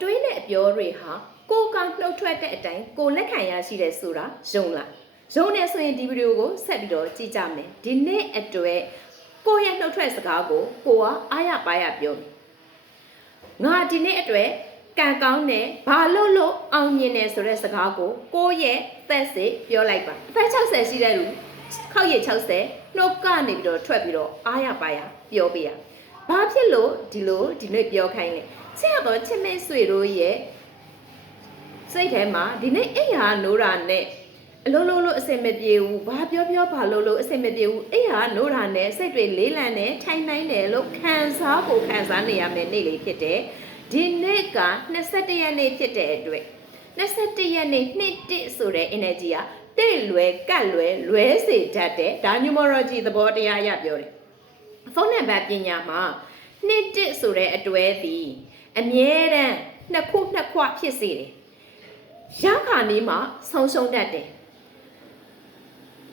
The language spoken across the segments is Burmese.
တွေးနဲ့အပြောတွေဟာကိုယ်ကနှုတ်ထွက်တဲ့အတိုင်းကိုလက်ခံရရှိတယ်ဆိုတာယုံလားယုံနေဆိုရင်ဒီဗီဒီယိုကိုဆက်ပြီးတော့ကြည့်ကြမယ်ဒီနေ့အတွက်ကိုရဲ့နှုတ်ထွက်စကားကိုကိုကအားရပါရပြောမယ်ငါဒီနေ့အတွက်ကံကောင်းတယ်ဘာလို့အောင်မြင်တယ်ဆိုတဲ့စကားကိုရဲ့သက်စေပြောလိုက်ပါအသက်60ရှိတဲ့လူခောက်ရည်60နှုတ်ကနေပြီးတော့ထွက်ပြီးတော့အားရပါရပြောပြရဘာဖြစ်လို့ဒီနေ့ပြောခိုင်းလဲချက်ရတော့ချစ်မဲဆွေတို့ရဲ့စိတ်ထဲမှာဒီနေ့အိယာနိုးတာနဲ့အလိုအစင်မပြေဘူးဘာပြောဘာလို့အစင်မပြေဘူးအိယာနိုးတာနဲ့စိတ်တွေလေးလံနေထိုင်နိုင်တယ်လို့ခံစားနေရမယ်နေ့လေးဖြစ်တယ်ဒီနေ့က21ရက်နေ့ဖြစ်တဲ့အတွက်21ရက်နေ့2-1ဆိုတဲ့ energy ကတိတ်လွယ်ကတ်လွယ်စေတတ်တယ်ဒါ numerology သဘောတရားအရပြောတယ်ဖုန်းနံပါတ်ပညာမှာ2-1ဆိုတဲ့အတွဲသည်အမြဲတမ်းနှစ်ခုဖြစ်စေတယ်ရောက်ခါนี้မှာဆုံးတတ်တယ်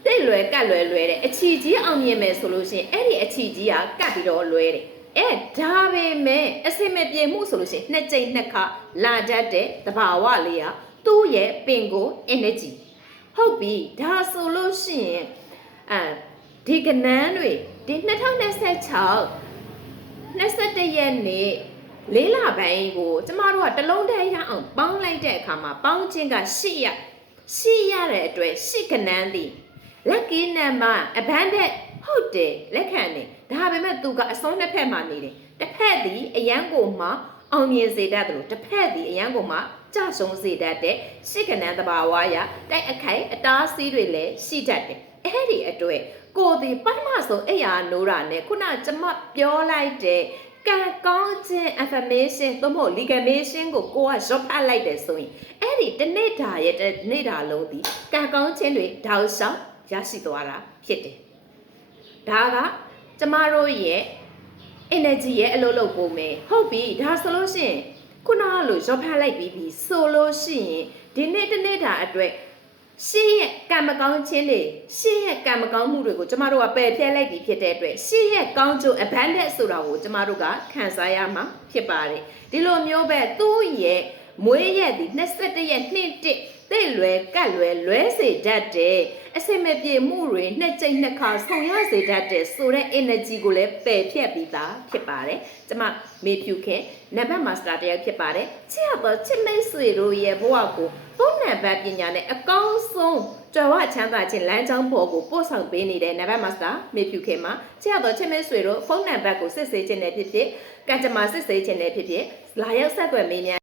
တိတ်လွယ်ကတ်လွယ်တဲ့အချီကြီးအောင်မြင်မယ်ဆိုလို့ရှိရင်အဲ့ဒီအချီကြီးကကတ်ပြီးတော့လွယ်တယ်ဒါပေမဲ့အစင်မပြေမှုဆိုလို့ရှိရင်နှစ်ကြိမ်နှစ်ခါလာတတ်တဲ့သဘာဝလေးကသူ့ရဲ့ပင်ကို energy ဟုတ်ပြီဒါဆိုလို့ရှိရင်ဒီကနန်းတွေဒီ2026 21ရက်နေ့လေးလပိုင်းကိုကျမတို့ကတလုံးတည်းရအောင်ပေါင်းလိုက်တဲ့အခါမှာပေါင်းခြင်းက8ရတဲ့အတွက်8ကနန်းသည် lucky number abundant ဟုတ်တယ်လက်ခံနေဒါပေမဲ့သူကအစွန်းတစ်ဖက်မှာနေတယ်တစ်ဖက်သည်အရန်ကိုမှအောင်မြင်စေတတ်တယ်လို့တစ်ဖက်သည်အရန်ကိုမှကြဆုံးစေတတ်တဲ့ရှစ်ကနန်းတဘာဝရတိုက်အခိုက်အတားဆီးတွေလည်းရှိတတ်တယ်အဲ့ဒီအတွက်ကိုယ်ဒီပထမဆုံးအိယာနိုးတာနဲ့ခုနကျမပြောလိုက်တဲ့ကံကောင်းခြင်း affirmation သို့မဟုတ် legalization ကိုကရော့ဖတ်လိုက်တယ်ဆိုရင်အဲ့ဒီတနေ့တာရဲ့တနေ့တာလုံးဒီကံကောင်းခြင်းတွေတောက်လျှောက်ရရှိသွားတာဖြစ်တယ်ဒါကကျမတို့ရဲ့ energy ရဲ့အလုပ်လုပ်ပုံပဲဟုတ်ပြီဒါဆိုလို့ရှိရင်ခုနကလိုရော့ဖတ်လိုက်ပြီးဆိုလို့ရှိရင်ဒီနေ့တနေ့တာအတွက်ရှေ့ရဲ့ကံမကောင်းခြင်းတွေရှေ့ရဲ့ကံမကောင်းမှုတွေကိုကျမတို့ကပယ်ဖျက်လိုက်ပြီးဖြစ်တဲ့အတွက်ရှေ့ရဲ့ကောင်းကျိုး abundant ဆိုတာကိုကျမတို့ကခံစားရမှာဖြစ်ပါတယ်ဒီလိုမျိုးပဲသူ့ရဲ့မွေးရက်ဒီ21ရက်2-1သိလွယ်ကတ်လွယ်စေတတ်တယ်အစင်မပြေမှုတွေနှစ်ကြိမ်နှစ်ခါဆောင်ရစေတတ်တယ်ဆိုတဲ့ energy ကိုလည်းပယ်ဖျက်ပြီးသားဖြစ်ပါတယ်ကျမမေဖြူခင်နံပါတ်မာစတာတယောက်ဖြစ်ပါတယ်ချစ်ရတော့ချစ်မိတ်ဆွေတို့ရဲ့ဘဝကိုဖုန်းနံပါတ်ပညာနဲ့အကောင်းဆုံးကြွယ်ဝချမ်းသာခြင်းလမ်းကြောင်းပေါ်ကိုပို့ဆောင်ပေးနေတဲ့နံပါတ်မာစတာမေဖြူခင်မှာချစ်ရတော့ချစ်မိတ်ဆွေတို့ဖုန်းနံပါတ်ကိုစစ်ဆေးခြင်းနဲ့ဖြစ်ဖြစ်ကံကြမ္မာစစ်ဆေးခြင်းနဲ့ဖြစ်ဖြစ်လာရောက်ဆက်သွယ်မေးမြန်း